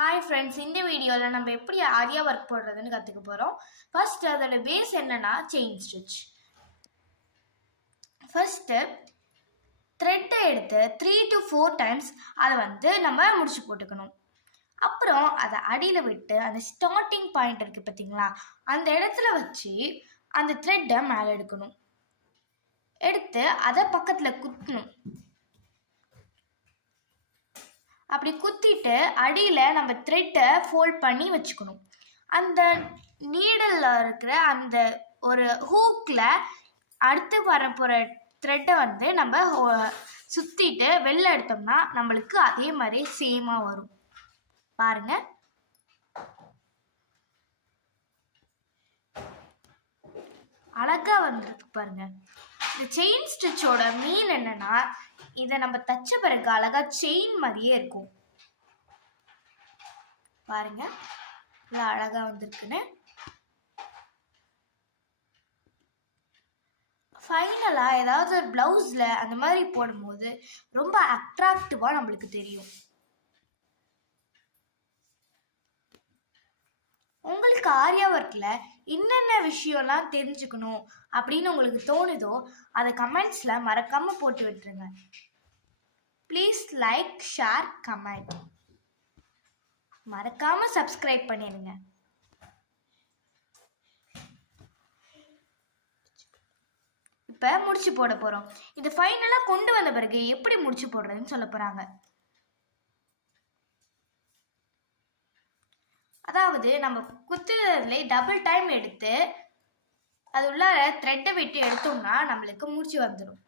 Hi friends, இந்த வீடியோவில் நம்ம எப்படி ஆரியா ஒர்க் போடுறதுன்னு கற்றுக்க போகிறோம். ஃபர்ஸ்ட் அதோட பேஸ் என்னன்னா செயின் ஸ்டிச். ஃபர்ஸ்ட்டு த்ரெட்டை எடுத்து 3 to 4 டைம்ஸ் அதை நம்ம முடிச்சு போட்டுக்கணும். அப்புறம் அதை அடியில் விட்டு அந்த ஸ்டார்டிங் பாயிண்ட் இருக்குது பார்த்தீங்களா, அந்த இடத்துல வச்சு அந்த த்ரெட்டை மேலே எடுக்கணும். எடுத்து அதை பக்கத்தில் குத்தணும். அப்படி குத்திட்டு அடியில் நம்ம த்ரெட்டை ஃபோல்ட் பண்ணி வச்சுக்கணும். அந்த நீடலில் இருக்கிற அந்த ஒரு ஹூக்கில் அடுத்து வரப்போகிற த்ரெட்டை நம்ம சுற்றிட்டு வெளில எடுத்தோம்னா நம்மளுக்கு அதே மாதிரி சேமாக வரும். பாருங்க, அழகா வந்துருக்கு பாருங்க. இந்த செயின் ஸ்டிச்சோட மீன் என்னன்னா, இதை நம்ம தச்ச பிறகு அழகா செயின் மாதிரியே இருக்கும். பாருங்க, இது அழகா வந்திருக்குன்னு. ஃபைனலா ஏதாவது ஒரு பிளவுஸ்ல அந்த மாதிரி போடும்போது ரொம்ப அட்ராக்டிவா நம்மளுக்கு தெரியும். உங்களுக்கு ஆரியா ஒர்க்ல என்னென்ன விஷயம்லாம் தெரிஞ்சுக்கணும் அப்படின்னு உங்களுக்கு தோணுதோ அதை கமெண்ட்ஸ்ல மறக்காம போட்டு விட்டுருங்க. Please like, share, comment. மறக்காம சப்ஸ்கிரைப் பண்ணிடுங்க. இப்ப முடிச்சு போட போறோம். இது ஃபைனலா கொண்டு வந்த பிறகு எப்படி முடிச்சு போடுறதுன்னு சொல்ல போறாங்க. அதாவது நம்ம குத்துறதுல டபுள் டைம் எடுத்து அது உள்ளார த்ரெட்டை விட்டு எடுத்தோம்னா நம்மளுக்கு முடிச்சு வந்துடும்.